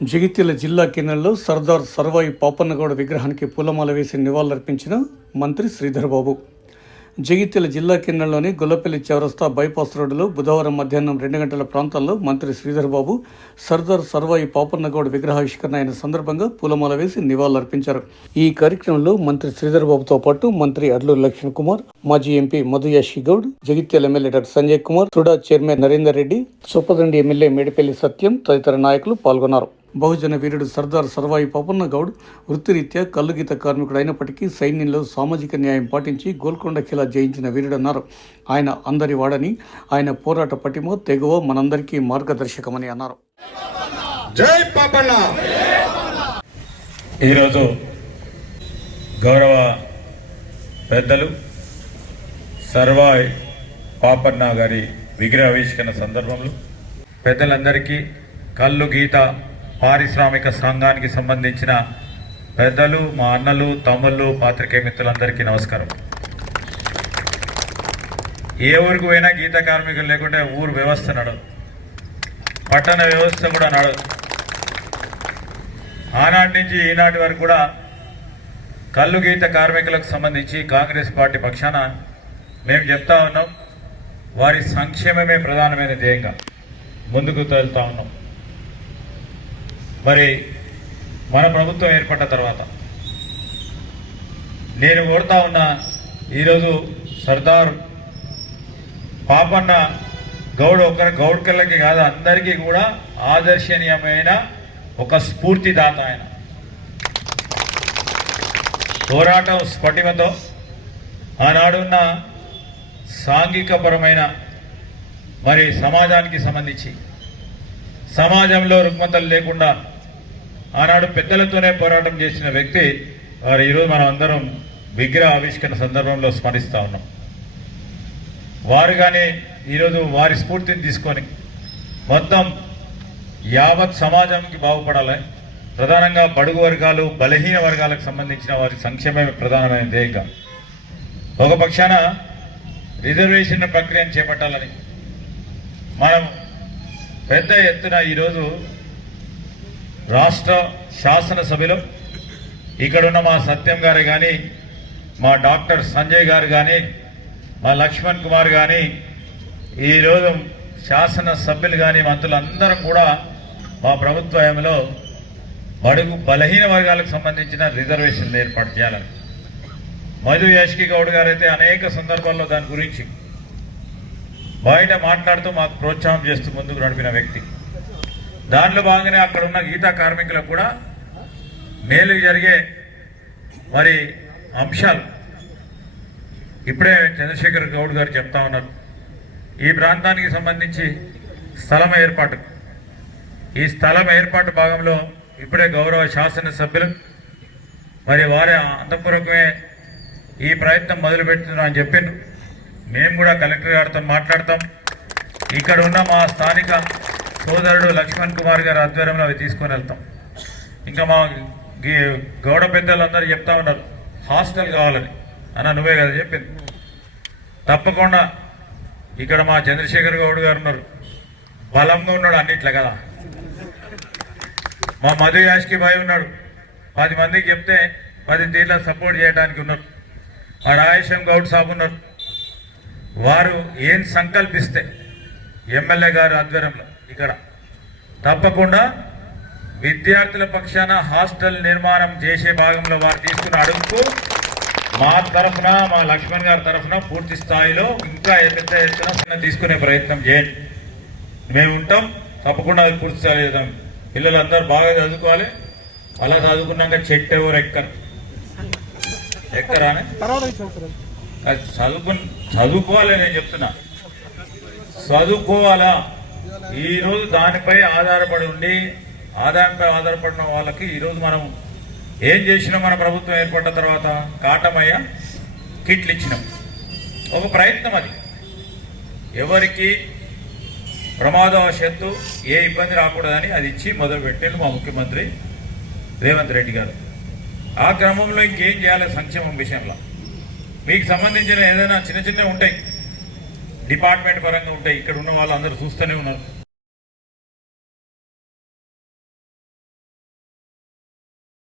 జగిత్యాల జిల్లా కేంద్రంలో సర్దార్ సర్వాయి పాపన్నగౌడ విగ్రహానికి పూలమాల వేసి నివాళులర్పించిన మంత్రి శ్రీధర్ బాబు. జగిత్యాల జిల్లా కేంద్రంలోని గొల్లపల్లి చౌరస్తా బైపాస్ రోడ్డులో బుధవారం మధ్యాహ్నం రెండు గంటల ప్రాంతాల్లో మంత్రి శ్రీధర్ బాబు సర్దార్ సర్వాయి పాపన్నగౌడ్ విగ్రహావిష్కరణ అయిన సందర్భంగా పూలమాల వేసి నివాళులర్పించారు. ఈ కార్యక్రమంలో మంత్రి శ్రీధర్ బాబుతో పాటు మంత్రి అడ్లూరు లక్ష్మణ్ కుమార్ మాజీ MP Madhuyashki Goud Jagtial MLA doctor Sanjay Kumar TUDA chairman Narender Reddy Choppadandi MLA Medipalli Satyam తదితర నాయకులు పాల్గొన్నారు. బహుజన వీరుడు సర్దార్ సర్వాయి పాపన్న గౌడ్ వృత్తిరీత్యా కల్లుగీత కార్మికుడు అయినప్పటికీ సైన్యంలో సామాజిక న్యాయం పాటించి గోల్కొండ ఖిలా జయించిన వీరుడన్నారు. ఆయన అందరి వాడని ఆయన పోరాట పటిమ తెగువ మనందరికీ మార్గదర్శకమని అన్నారు. జై పాపన్న! ఈరోజు గౌరవ పెద్దలు సర్వాయ్ పాపన్న గారి విగ్రహావిష్కరణ సందర్భంలో పెద్దలందరికీ కళ్ళు గీత పారిశ్రామిక సంఘానికి సంబంధించిన పెద్దలు మా అన్నలు తమ్ముళ్ళు పాత్రికేయ మిత్రులందరికీ నమస్కారం. ఏ ఊరికి పోయినా గీత కార్మికులు లేకుంటే ఊరు వ్యవస్థ నడదు పట్టణ వ్యవస్థ కూడా నడదు ఆనాటి నుంచి ఈనాటి వరకు కూడా కళ్ళు గీత కార్మికులకు సంబంధించి కాంగ్రెస్ పార్టీ పక్షాన మేము చెప్తా ఉన్నాం. వారి సంక్షేమమే ప్రధానమైన ధ్యేయంగా ముందుకు తేలుతా ఉన్నాం. మరి మన ప్రభుత్వం ఏర్పడ్డ తర్వాత నేను కోరుతా ఉన్న ఈరోజు సర్దార్ పాపన్న గౌడ్ ఒకరి గౌడ్కర్లకి కాదు అందరికీ కూడా ఆదర్శనీయమైన ఒక స్ఫూర్తిదాత ఆయన. పోరాటం స్ఫటిమతో ఆనాడున్న సాంఘికపరమైన మరి సమాజానికి సంబంధించి సమాజంలో రుగ్మతలు లేకుండా ఆనాడు పెద్దలతోనే పోరాటం చేసిన వ్యక్తి వారు ఈరోజు మనం అందరం విగ్రహ ఆవిష్కరణ సందర్భంలో స్మరిస్తూ ఉన్నాం. వారు కానీ ఈరోజు వారి స్ఫూర్తిని తీసుకొని మొత్తం యావత్ సమాజంకి బాగుపడాలి. ప్రధానంగా బడుగు వర్గాలు బలహీన వర్గాలకు సంబంధించిన వారి సంక్షేమమే ప్రధానమైన ధ్యేయంగా. ఒక పక్షాన రిజర్వేషన్ ప్రక్రియను చేపట్టాలని మనం పెద్ద ఎత్తున ఈరోజు రాష్ట్ర శాసనసభలో ఇక్కడున్న మా సత్యం గారు కానీ మా డాక్టర్ సంజయ్ గారు కానీ మా లక్ష్మణ్ కుమార్ కానీ ఈరోజు శాసన సభ్యులు కానీ మంత్రులందరం కూడా మా ప్రభుత్వంలో బడుగు బలహీన వర్గాలకు సంబంధించిన రిజర్వేషన్లు ఏర్పాటు చేయాలని. మధు యాష్కి గౌడ్ గారు అయితే అనేక సందర్భాల్లో దాని గురించి బయట మాట్లాడుతూ మాకు ప్రోత్సాహం చేస్తూ ముందుకు నడిపిన వ్యక్తి. దానిలో భాగంగానే అక్కడ ఉన్న గీతా కార్మికులకు కూడా మేలు జరిగే మరి అంశాలు. ఇప్పుడే చంద్రశేఖర్ గౌడ్ గారు చెప్తా ఉన్నారు. ఈ ప్రాంతానికి సంబంధించి స్థలం ఏర్పాటు. ఈ స్థలం ఏర్పాటు భాగంలో ఇప్పుడే గౌరవ శాసనసభ్యులు మరి వారి అంతఃపూర్వకమే ఈ ప్రయత్నం మొదలు అని చెప్పిండ్రు. మేము కూడా కలెక్టర్ గారితో మాట్లాడతాం. ఇక్కడ ఉన్న మా స్థానిక సోదరుడు లక్ష్మణ్ కుమార్ గారి ఆధ్వర్యంలో అవి తీసుకొని వెళ్తాం. ఇంకా మా గీ- గౌడ పెద్దలందరూ చెప్తా ఉన్నారు హాస్టల్ కావాలని. అన్న నువ్వే కదా చెప్పింది. తప్పకుండా ఇక్కడ మా చంద్రశేఖర్ గౌడ్ గారు ఉన్నారు. బలంగా ఉన్నాడు అన్నిట్లో కదా. మా మధు యాష్కి బాయ్ ఉన్నాడు. పది మందికి చెప్తే పది తీర్ల సపోర్ట్ చేయడానికి ఉన్నారు. మా రాయేశం గౌడ్ సాబ్ ఉన్నారు. వారు ఏం సంకల్పిస్తే ఎమ్మెల్యే గారు ఆధ్వర్యంలో ఇక్కడ తప్పకుండా విద్యార్థుల పక్షాన హాస్టల్ నిర్మాణం చేసే భాగంలో వారు తీసుకున్న అడుగుకు మా తరఫున మా లక్ష్మణ్ గారి తరఫున పూర్తి స్థాయిలో ఇంకా పెద్ద ఎత్తున తీసుకునే ప్రయత్నం చేయండి. మేము ఉంటాం తప్పకుండా అది పూర్తి స్థాయి చేద్దాం. పిల్లలందరూ బాగా చదువుకోవాలి. అలా చదువుకున్నాక చెట్టు ఎవరు ఎక్కరు? ఎక్కరానే అది చదువుకు చదువుకోవాలి నేను చెప్తున్నా. చదువుకోవాలా? ఈరోజు దానిపై ఆధారపడి ఉండి ఆదాయంపై ఆధారపడిన వాళ్ళకి ఈరోజు మనం ఏం చేసినాం మన ప్రభుత్వం ఏర్పడ్డ తర్వాత కాటమయ్య కిట్లు ఇచ్చినాం. ఒక ప్రయత్నం అది. ఎవరికి ప్రమాదవశత్తు ఏ ఇబ్బంది రాకూడదని అది ఇచ్చి మొదలుపెట్టింది మా ముఖ్యమంత్రి రేవంత్ రెడ్డి గారు. ఆ క్రమంలో ఇంకేం చేయాలి సంక్షేమం విషయంలో? మీకు సంబంధించిన ఏదైనా చిన్న చిన్నవి ఉంటాయి. డిపార్ట్మెంట్ పరంగా ఉంటాయి. ఇక్కడ ఉన్న వాళ్ళు అందరూ చూస్తూనే ఉన్నారు.